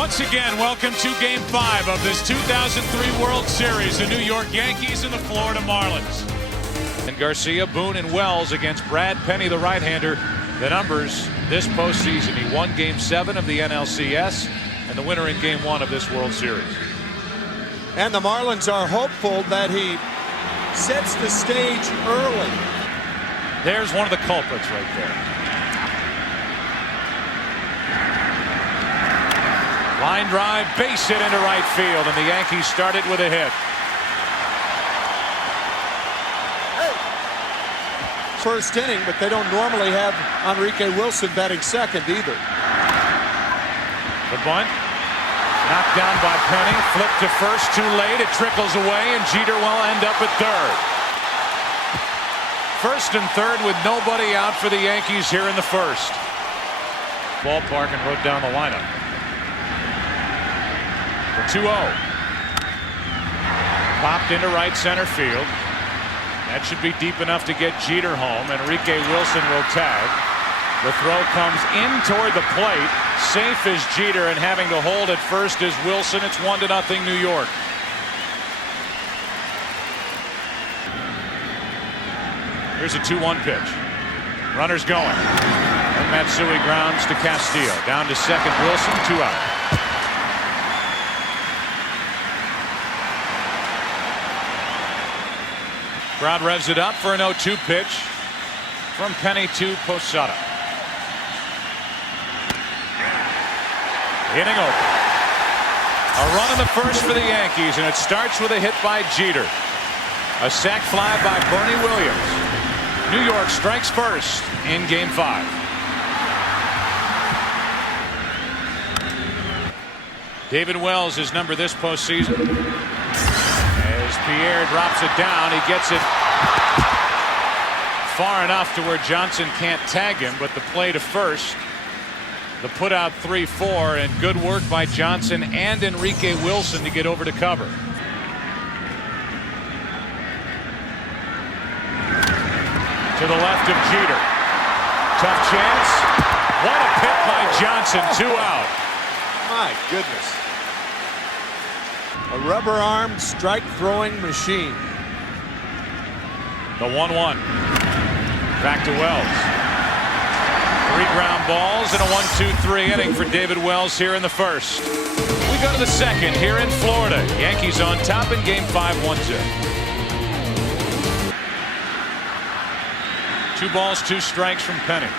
Once again, welcome to Game 5 of this 2003 World Series. The New York Yankees and the Florida Marlins. And Garcia, Boone, and Wells against Brad Penny, the right-hander. The numbers this postseason. He won Game 7 of the NLCS and the winner in Game 1 of this World Series. And the Marlins are hopeful that he sets the stage early. There's one of the culprits right there. Line drive, base hit into right field, and the Yankees started with a hit. First inning, but they don't normally have Enrique Wilson batting second either. The bunt, knocked down by Penny, flipped to first too late. It trickles away, and Jeter will end up at third. First and third with nobody out for the Yankees here in the first. Ballpark and wrote down the lineup. The 2-0. Popped into right center field. That should be deep enough to get Jeter home. Enrique Wilson will tag. The throw comes in toward the plate. Safe is Jeter, and having to hold at first is Wilson. It's 1-0 New York. Here's a 2-1 pitch. Runners going. And Matsui grounds to Castillo. Down to second, Wilson, 2 out. Crowd revs it up for an 0-2 pitch from Penny to Posada. Inning over. A run in the first for the Yankees, and it starts with a hit by Jeter. A sac fly by Bernie Williams. New York strikes first in Game 5. David Wells, his number this postseason. As Pierre drops it down, he gets it far enough to where Johnson can't tag him, but the play to first, the put out 3-4, and good work by Johnson and Enrique Wilson to get over to cover. To the left of Jeter. Tough chance. What a hit by Johnson. 2 out. My goodness. A rubber-armed strike-throwing machine. The 1-1. Back to Wells. 3 ground balls and a 1-2-3 inning for David Wells here in the first. We go to the second here in Florida. Yankees on top in Game 5, 1-2. 2 balls, 2 strikes from Penny.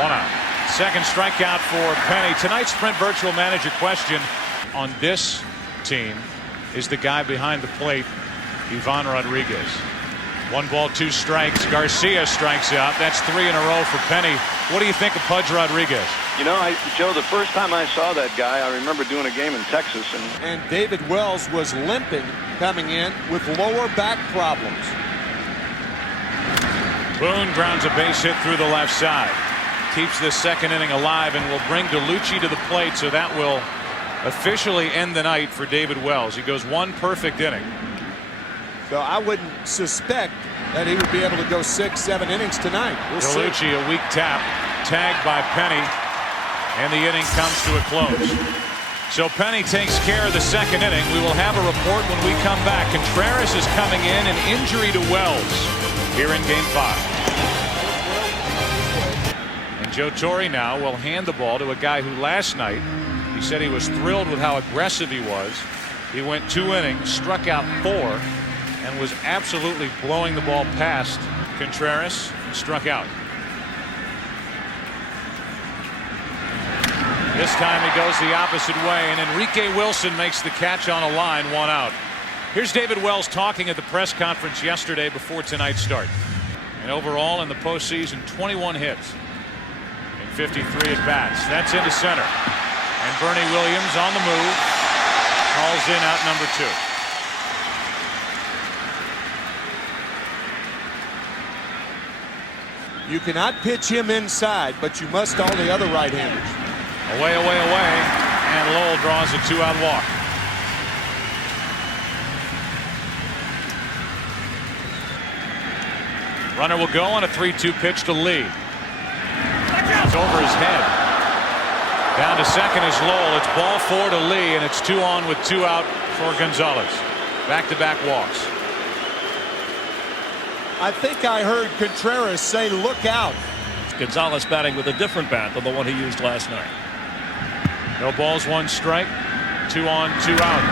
1 out. Second strikeout for Penny. Tonight's Sprint Virtual Manager question on this team is the guy behind the plate, Ivan Rodriguez. 1 ball, 2 strikes. Garcia strikes out. That's 3 in a row for Penny. What do you think of Pudge Rodriguez? You know, Joe, the first time I saw that guy, I remember doing a game in Texas. And David Wells was limping coming in with lower back problems. Boone grounds a base hit through the left side. Keeps this second inning alive and will bring DeLucci to the plate, so that will officially end the night for David Wells. He goes 1 perfect inning. So I wouldn't suspect that he would be able to go 6-7 innings tonight. We'll DeLucci, a weak tap, tagged by Penny, and the inning comes to a close. So Penny takes care of the second inning. We will have a report when we come back. Contreras is coming in, an injury to Wells here in Game 5. Joe Torre now will hand the ball to a guy who last night, he said he was thrilled with how aggressive he was. He went 2 innings, struck out 4, and was absolutely blowing the ball past Contreras, and struck out. This time he goes the opposite way, and Enrique Wilson makes the catch on a line, 1 out. Here's David Wells talking at the press conference yesterday before tonight's start. And overall in the postseason, 21 hits. 53 at bats. That's into center. And Bernie Williams on the move. Calls in out number 2. You cannot pitch him inside, but you must all the other right-handers. Away, away, away. And Lowell draws a 2-out walk. Runner will go on a 3-2 pitch to Lee. It's over his head. Down to second is Lowell. It's ball 4 to Lee, and it's 2 on with 2 out for Gonzalez. Back-to-back walks. I think I heard Contreras say, "Look out." Gonzalez batting with a different bat than the one he used last night. No balls, 1 strike. 2 on, 2 out.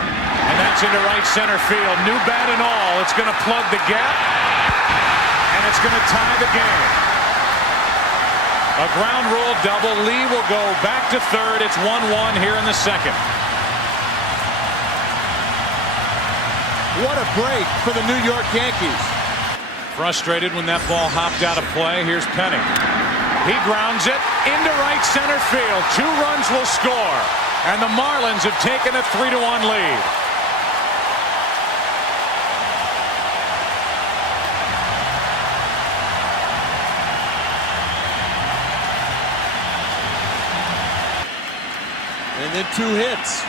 And that's into right center field. New bat and all. It's going to plug the gap. And it's going to tie the game. A ground rule double. Lee will go back to third. It's 1-1 here in the second. What a break for the New York Yankees. Frustrated when that ball hopped out of play. Here's Penny. He grounds it into right center field. 2 runs will score. And the Marlins have taken a 3-1 lead. And then 2 hits.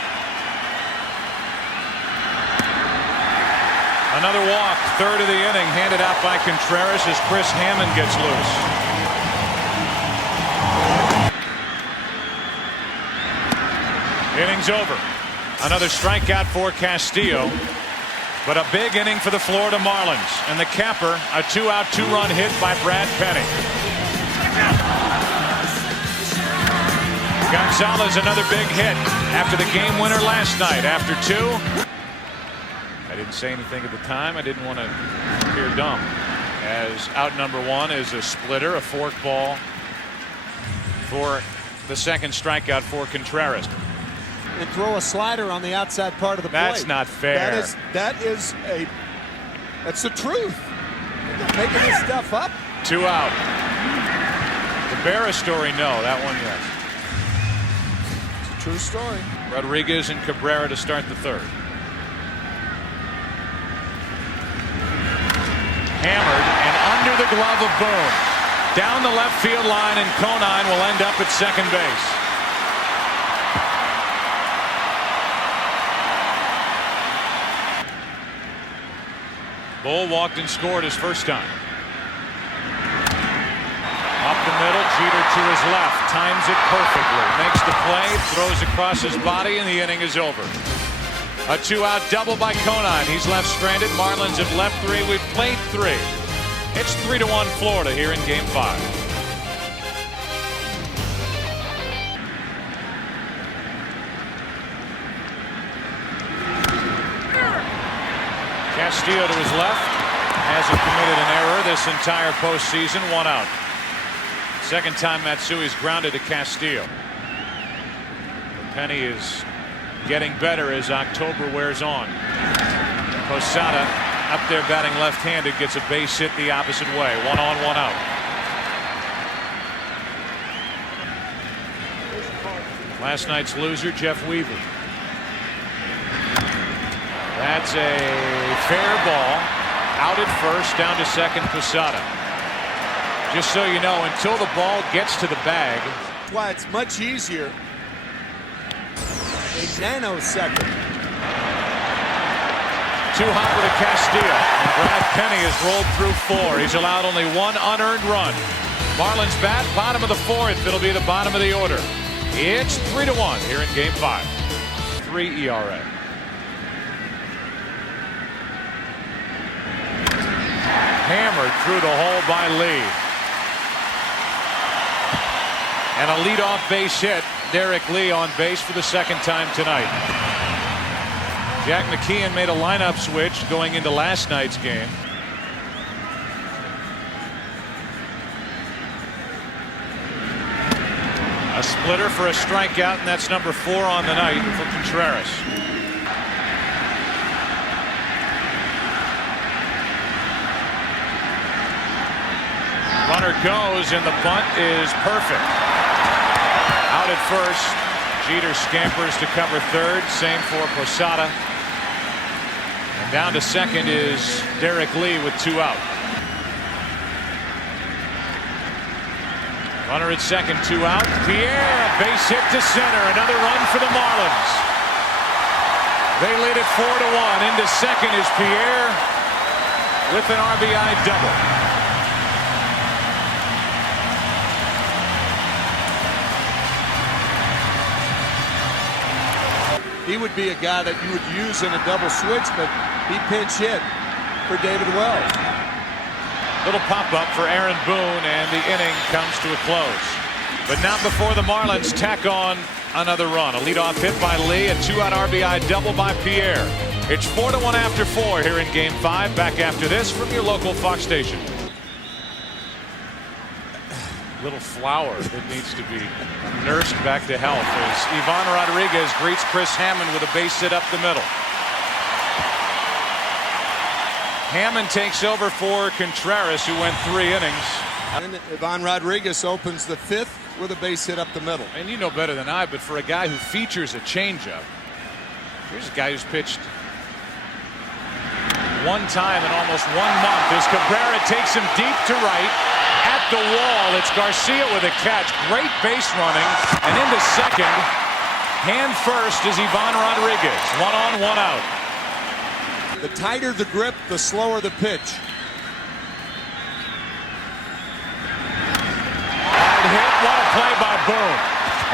Another walk, third of the inning, handed out by Contreras as Chris Hammond gets loose. Inning's over. Another strikeout for Castillo. But a big inning for the Florida Marlins. And the capper, a 2-out, 2-run hit by Brad Penny. Gonzalez, another big hit after the game winner last night. After 2. I didn't say anything at the time. I didn't want to appear dumb. As out number 1 is a splitter, a fork ball for the second strikeout for Contreras. And throw a slider on the outside part of the plate. That's not fair. That's the truth. You're not making this stuff up. 2 out. The Berra story, no. That one, yes. It's a true story. Rodriguez and Cabrera to start the third. Hammered and under the glove of Boone. Down the left field line, and Conine will end up at second base. Bull walked and scored his first time. Up the middle, Jeter to his left. Times it perfectly. Makes the play, throws across his body, and the inning is over. A 2-out double by Conine. He's left stranded. Marlins have left 3. We've played 3. It's 3-1 Florida here in Game 5. Castillo to his left. Hasn't committed an error this entire postseason. 1 out. Second time Matsui's grounded to Castillo. Penny is getting better as October wears on. Posada up there batting left-handed, gets a base hit the opposite way. 1 on, 1 out. Last night's loser, Jeff Weaver. That's a fair ball. Out at first, down to second, Posada. Just so you know, until the ball gets to the bag. That's why it's much easier. A nanosecond. Too hot with a Castillo. And Brad Penny has rolled through 4. He's allowed only 1 unearned run. Marlins bat, bottom of the 4th. It'll be the bottom of the order. It's 3-1 here in Game 5. 3 ERA. Hammered through the hole by Lee. And a leadoff base hit. Derek Lee on base for the second time tonight. Jack McKeon made a lineup switch going into last night's game. A splitter for a strikeout, and that's number 4 on the night for Contreras. Runner goes, and the bunt is perfect. Out at first. Jeter scampers to cover third. Same for Posada. And down to second is Derek Lee with 2 out. Runner at second, 2 out. Pierre, a base hit to center. Another run for the Marlins. They lead it 4-1. Into second is Pierre with an RBI double. he would be a guy that you would use in a double switch, but he pinch hit for David Wells. Little pop-up for Aaron Boone, and the inning comes to a close. But not before the Marlins tack on another run. A leadoff hit by Lee, a 2-out RBI double by Pierre. It's 4-1 after 4 here in Game 5. Back after this from your local Fox station. Little flower that needs to be nursed back to health as Ivan Rodriguez greets Chris Hammond with a base hit up the middle. Hammond takes over for Contreras, who went 3 innings. And Ivan Rodriguez opens the 5th with a base hit up the middle. And you know better than I, but for a guy who features a changeup, here's a guy who's pitched one time in almost 1 month as Cabrera takes him deep to right. At the wall, it's Garcia with a catch. Great base running, and into second. Hand first is Ivan Rodriguez. 1 on, 1 out. The tighter the grip, the slower the pitch. Hard hit. What a play by Boone.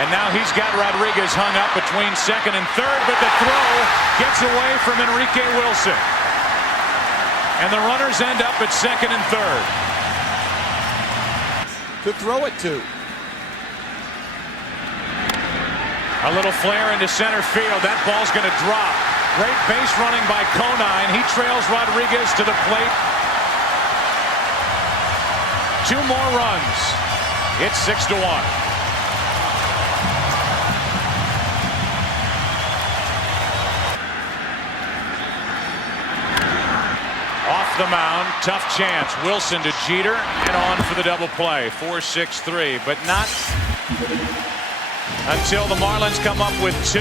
And now he's got Rodriguez hung up between second and third, but the throw gets away from Enrique Wilson. And the runners end up at second and third. To throw it to. A little flare into center field. That ball's going to drop. Great base running by Conine. He trails Rodriguez to the plate. 2 more runs. It's 6-1. Off the mound, tough chance. Wilson to Jeter and on for the double play. 4-6-3, but not until the Marlins come up with 2.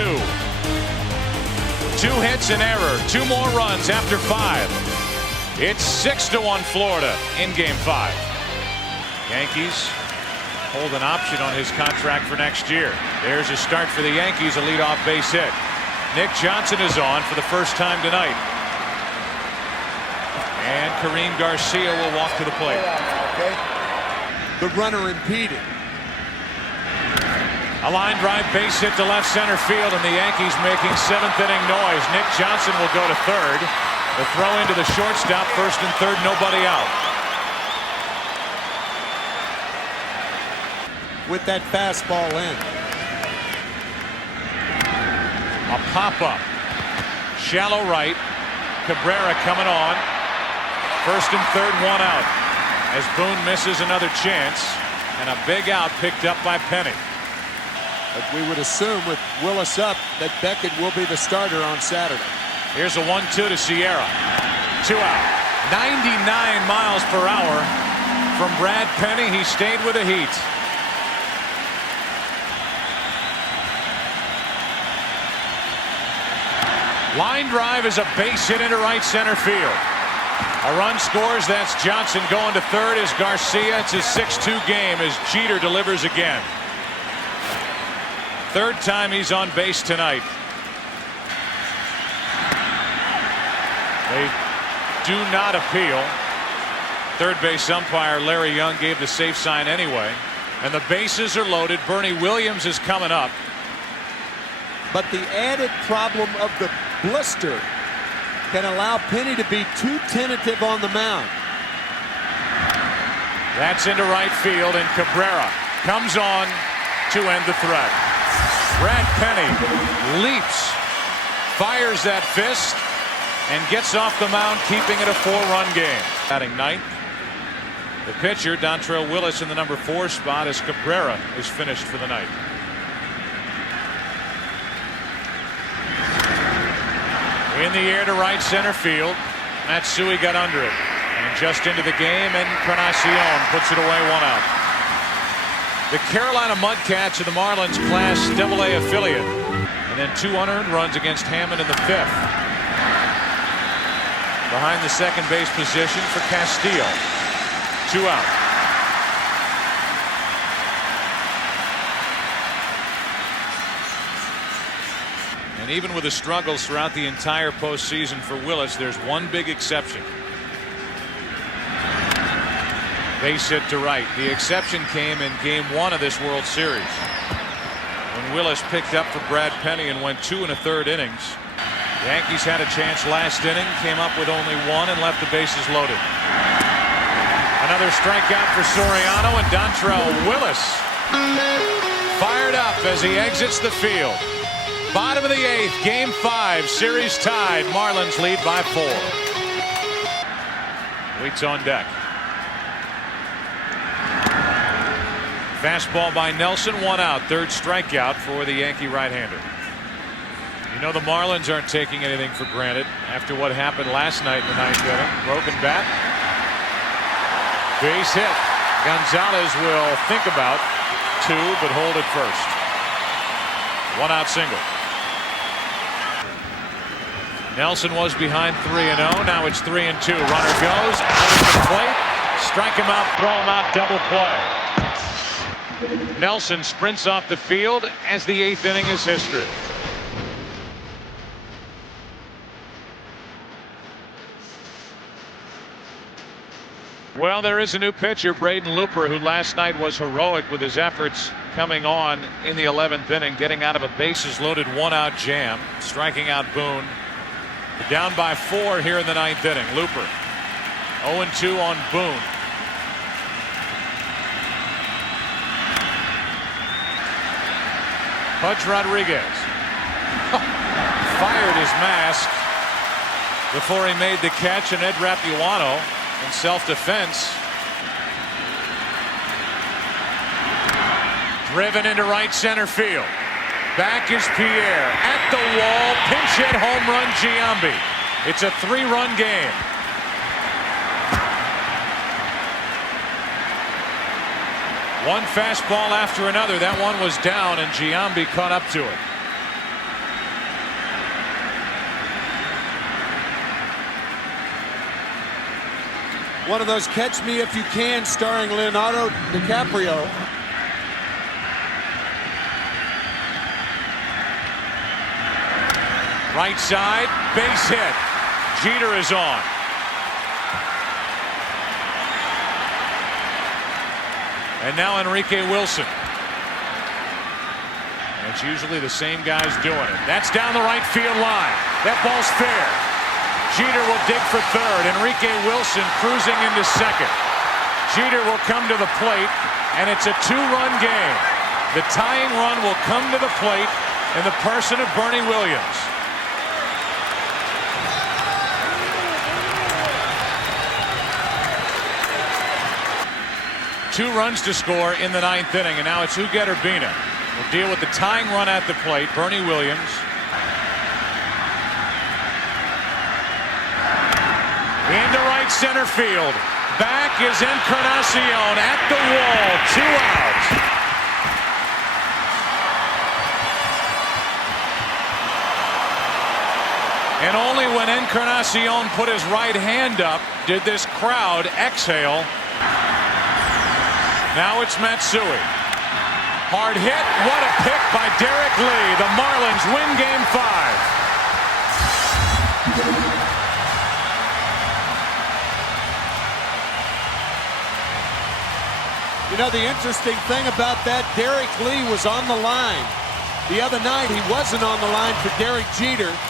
2 hits and error. 2 more runs after 5. It's 6-1 Florida in Game 5. Yankees hold an option on his contract for next year. There's a start for the Yankees, a leadoff base hit. Nick Johnson is on for the first time tonight. And Kareem Garcia will walk to the plate. The runner impeded. A line drive base hit to left center field, and the Yankees making 7th inning noise. Nick Johnson will go to third. The throw into the shortstop, first and third, nobody out. With that fastball in. A pop-up. Shallow right. Cabrera coming on. First and third, 1 out. As Boone misses another chance. And a big out picked up by Penny. But we would assume with Willis up that Beckett will be the starter on Saturday. Here's a 1-2 to Sierra. 2 out. 99 miles per hour from Brad Penny. He stayed with the Heat. Line drive is a base hit into right center field. A run scores. That's Johnson going to third as Garcia. It's his 6-2 game as Jeter delivers again. 3rd time he's on base tonight. They do not appeal. Third base umpire Larry Young gave the safe sign anyway. And the bases are loaded. Bernie Williams is coming up. But the added problem of the blister can allow Penny to be too tentative on the mound. That's into right field, and Cabrera comes on to end the threat. Brad Penny leaps, fires that fist, and gets off the mound, keeping it a 4-run game. Batting 9th. The pitcher, Dontrelle Willis, in the number 4 spot as Cabrera is finished for the night. In the air to right center field. Matsui got under it. And just into the game, and Encarnacion puts it away, 1 out. The Carolina Mudcats are the Marlins Class AA affiliate. And then 2 unearned runs against Hammond in the 5th. Behind the second base position for Castillo. 2 out. And even with the struggles throughout the entire postseason for Willis, there's one big exception. Base hit to right. The exception came in Game 1 of this World Series when Willis picked up for Brad Penny and went 2 1/3 innings. Yankees had a chance last inning, came up with only 1 and left the bases loaded. Another strikeout for Soriano, and Dontrelle Willis fired up as he exits the field. Bottom of the 8th, game 5, series tied. Marlins lead by 4. Waits on deck. Fastball by Nelson, 1 out. 3rd strikeout for the Yankee right-hander. You know the Marlins aren't taking anything for granted after what happened last night in the 9th inning. Broken bat. Base hit. Gonzalez will think about 2, but hold at first. 1 out single. Nelson was behind 3-0. Now it's 3-2. Runner goes out at the plate. Strike him out, throw him out, double play. Nelson sprints off the field as the 8th inning is history. Well, there is a new pitcher, Braden Looper, who last night was heroic with his efforts coming on in the 11th inning, getting out of a bases loaded 1-out jam, striking out Boone. Down by 4 here in the 9th inning. Looper 0-2 on Boone. Pudge Rodriguez fired his mask before he made the catch, and Ed Rapuano in self-defense. Driven into right center field. Back is Pierre at the wall. Pinch hit home run Giambi. It's a 3-run game. One fastball after another. That one was down, and Giambi caught up to it. One of those Catch Me If You Can starring Leonardo DiCaprio. Right side, base hit. Jeter is on. And now Enrique Wilson. And it's usually the same guys doing it. That's down the right field line. That ball's fair. Jeter will dig for 3rd. Enrique Wilson cruising into 2nd. Jeter will come to the plate, and it's a 2-run game. The tying run will come to the plate in the person of Bernie Williams. Two runs to score in the 9th inning, and now it's Huguet Urbina. Will deal with the tying run at the plate. Bernie Williams. Into right center field. Back is Encarnacion at the wall. 2 outs. And only when Encarnacion put his right hand up did this crowd exhale. Now it's Matsui. Hard hit. What a pick by Derek Lee. The Marlins win game 5. You know, the interesting thing about that, Derek Lee was on the line. The other night, he wasn't on the line for Derek Jeter.